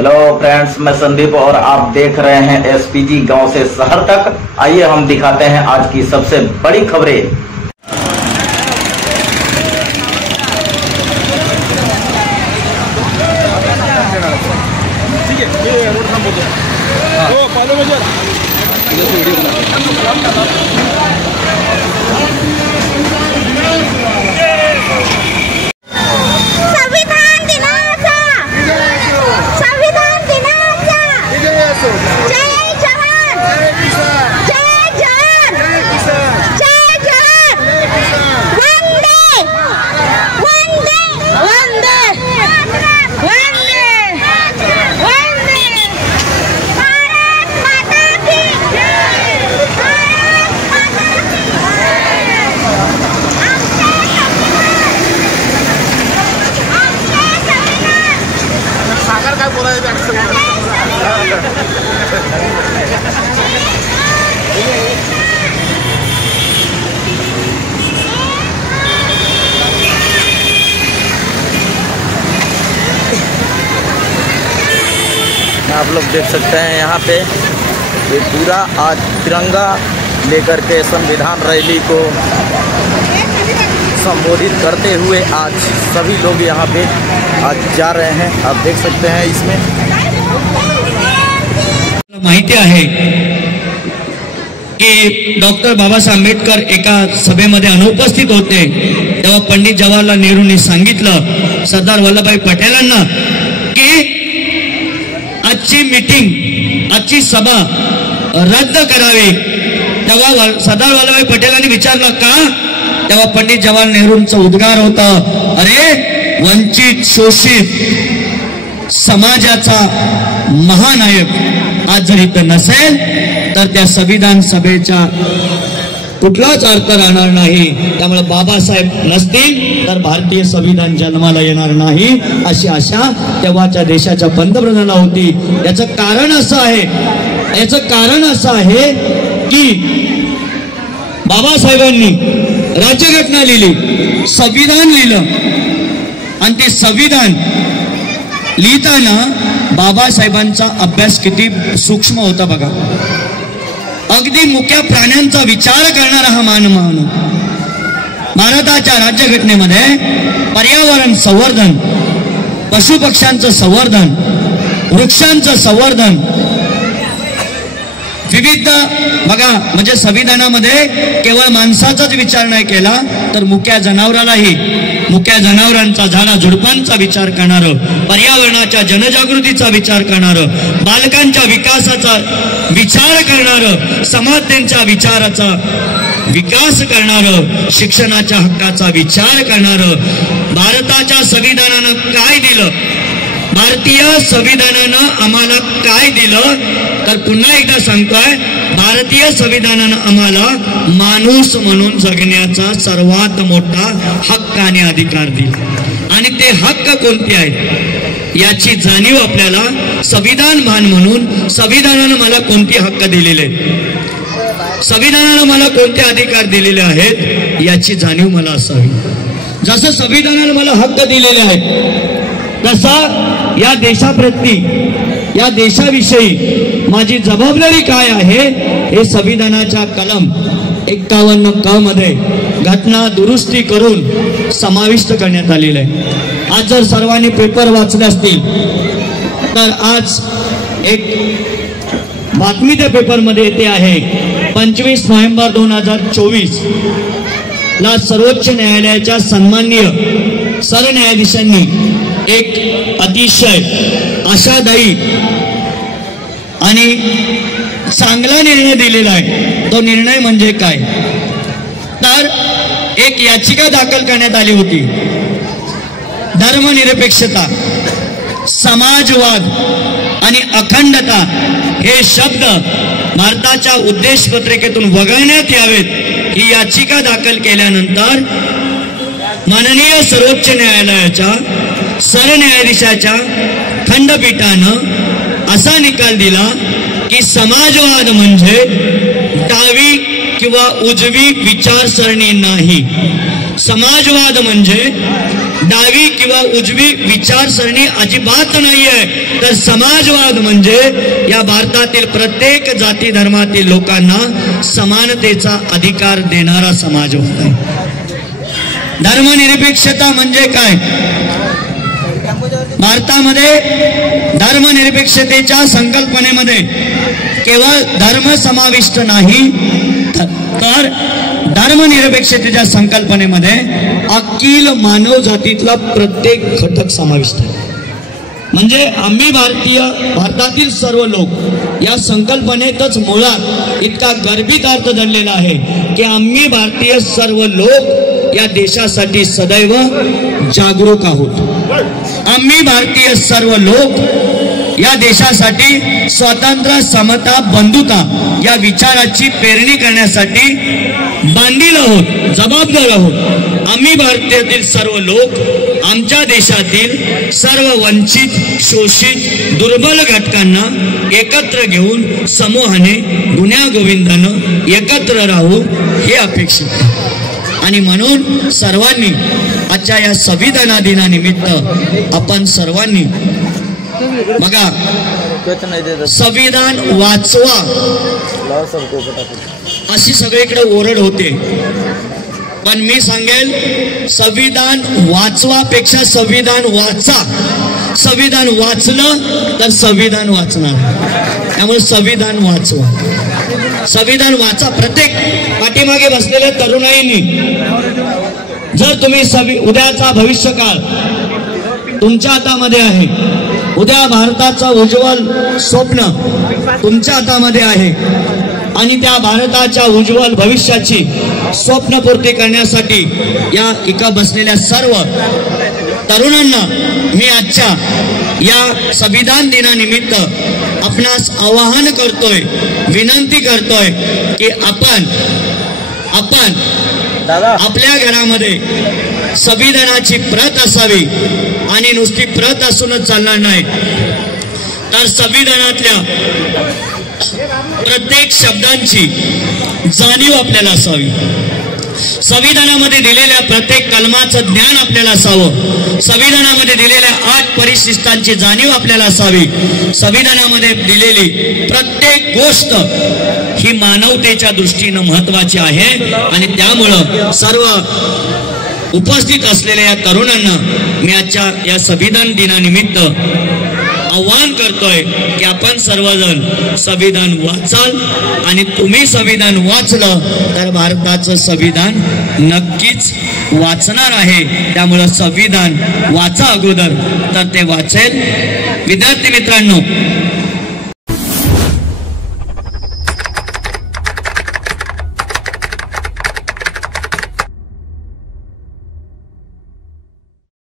Hello friends, मैं संदीप और आप देख रहे हैं एसपीजी गांव से शहर तक। आइए हम दिखाते हैं आज की सबसे बड़ी खबरें। आप लोग देख सकते हैं यहाँ पे ये पूरा आज तिरंगा लेकर के संविधान रैली को संबोधित करते हुए आज सभी लोग यहाँ पे आज जा रहे हैं। आप देख सकते हैं इसमें माहिती आहे की डॉक्टर बाबासाहेब आंबेडकर एका सभेमध्ये अनुपस्थित होते तेव्हा पंडित जवाहरलाल नेहरूंनी सांगितलं सरदार वल्लभभाई पटेलांना की आजची मीटिंग आजची सभा रद्द करावी। तेव्हा सरदार वल्लभभाई पटेलांनी विचारलं का? तेव्हा पंडित जवाहरलाल नेहरूंचा उद्गार होता, अरे वंचित शोषित समाजाचा महानायक आज जर इथं नसेल तर त्या संविधान सभेचा कुठलाच अर्थ राहणार नाही। त्यामुळे बाबासाहेब नसतील तर भारतीय संविधान जन्माला येणार नाही अशी आशा तेव्हाच्या देशाच्या पंतप्रधानांना होती। याचं कारण असं आहे की बाबासाहेबांनी राज्यघटना लिहिली, संविधान लिहिलं आणि ते संविधान लिहिताना बाबासाहेबांचा अभ्यास किती सूक्ष्म होता बघा। अगदी मुक्या प्राण्यांचा विचार करणारा हा मानव भारताच्या राज्यघटनेमध्ये पर्यावरण संवर्धन, पशुपक्ष्यांचं संवर्धन, वृक्षांचं संवर्धन, विविध बघा म्हणजे संविधानामध्ये केवळ माणसाचाच विचार नाही केला तर मुक्या जनावरालाही, मुक्या जनावरांचा, झाडा झुडपांचा विचार करणारं, पर्यावरणाच्या जनजागृतीचा विचार करणारं, बालकांच्या विकासाचा विचार करणारं, समानतेच्या विचाराचा विकास करणारं, शिक्षणाच्या हक्काचा विचार करणारं, भारताच्या संविधानानं काय दिलं, भारतीय संविधानानं आम्हाला काय दिलं तर पुन्हा एकदा सांगतोय, भारतीय संविधानानं आम्हाला माणूस म्हणून जगण्याचा सर्वात मोठा हक्क आणि अधिकार दिला। आणि ते हक्क कोणते आहेत याची जाणीव आपल्याला संविधान भान म्हणून संविधानानं मला कोणते हक्क दिलेले, संविधानानं मला कोणते अधिकार दिलेले आहेत याची जाणीव मला असावी। जसं संविधानानं मला हक्क दिलेले आहेत तसा या देशाप्रती, या देशाविषयी माझी जबाबदारी काय आहे हे संविधानाच्या कलम 51 क मध्ये घटना दुरुस्ती करून समाविष्ट करण्यात आलेलं आहे। आज जर सर्वांनी पेपर वाचले असतील तर आज एक बातमी त्या पेपरमध्ये येते आहे 25 नोव्हेंबर 2024 ला सर्वोच्च न्यायालयाच्या सन्माननीय सरन्यायाधीशांनी एक अतिशय आशादायी आणि चांगला निर्णय दिलेला आहे। तो निर्णय म्हणजे काय तर एक याचिका दाखल करण्यात आली होती, धर्मनिरपेक्षता, समाजवाद आणि अखंडता हे शब्द भारताच्या उद्देश पत्रिकेतून वगळण्यात यावेत ही याचिका दाखल केल्यानंतर माननीय सर्वोच्च न्यायालयाच्या सरन्यायाधीशाच्या खंडपीठानं असा निकाल दिला की समाजवाद म्हणजे डावी किंवा उजवी विचारसरणी नाही। समाजवाद म्हणजे डावी किंवा उजवी विचारसरणी अजिबात नाहीये, तर समाजवाद म्हणजे या भारतातील प्रत्येक जाती धर्मातील लोकांना समानतेचा अधिकार देणारा समाजवाद आहे. धर्मनिरपेक्षता म्हणजे काय? भारतामध्ये धर्मनिरपेक्षतेच्या संकल्पनेमध्ये केवळ धर्म समाविष्ट नाही, तर धर्मनिरपेक्षतेच्या संकल्पनेमध्ये अखिल मानव जातीतला प्रत्येक घटक समाविष्ट आहे. म्हणजे आम्ही भारतातील सर्व लोक या संकल्पनेतच मुळात इतका गर्भित अर्थ दडलेला आहे की आम्ही भारतीय सर्व लोक या देशासाठी सदैव जागरूक आहोत. आम्ही भारतीय सर्व लोक या देशासाठी स्वातंत्र्य, समता, बंधुता या विचाराची पेरणी करण्यासाठी बांधील आहोत, जबाबदार आहोत. आम्ही भारतातील सर्व लोक आमच्या देशातील सर्व वंचित, शोषित, दुर्बल घटकांना एकत्र घेऊन समूहाने गुण्यागोविंदानं एकत्र राहू हे अपेक्षित आहे. आणि म्हणून सर्वांनी आजच्या या संविधान दिनानिमित्त आपण सर्वांनी बघा, संविधान वाचवा अशी सगळीकडे ओरड होते, पण मी सांगेल संविधान वाचवापेक्षा संविधान वाचा. संविधान वाचलं तर संविधान वाचणार, त्यामुळे संविधान वाचवा. संविधान वाचा. प्रत्येक पाठीमागे बसलेल्या तरुणाईंनी जर तुम्ही उद्याचा भविष्यकाळ तुमच्या हातामध्ये आहे, उद्या भारताचं उज्ज्वल स्वप्न तुमच्या हातामध्ये आहे आणि त्या भारताच्या उज्ज्वल भविष्याची स्वप्नपूर्ती करण्यासाठी या इका बसलेल्या सर्व तरुणांना मी आजच्या या संविधान दिनानिमित्त आपणास आवाहन करतोय, विनंती करतोय की आपण आपल्या घरामध्ये संविधानाची प्रत असावी आणि नुसती प्रत असूनच चालणार नाही, तर संविधानातल्या प्रत्येक शब्दांची जाणीव आपल्याला असावी. संविधानामध्ये दिलेल्या प्रत्येक कलमाचं ज्ञान आपल्याला असावं. संविधानामध्ये दिलेल्या 8 परिशिष्टांची जाणीव आपल्याला असावी. संविधानामध्ये दिलेली प्रत्येक गोष्ट ही मानवतेच्या दृष्टीनं महत्वाची आहे आणि त्यामुळं सर्व उपस्थित असलेल्या या तरुणांना मी आजच्या या संविधान दिनानिमित्त आवाहन करतोय की आपण सर्वजण संविधान वाचाल आणि तुम्ही संविधान वाचलं तर भारताचं संविधान नक्कीच वाचणार आहे. त्यामुळं संविधान वाचा अगोदर तर ते वाचेल. विद्यार्थी मित्रांनो,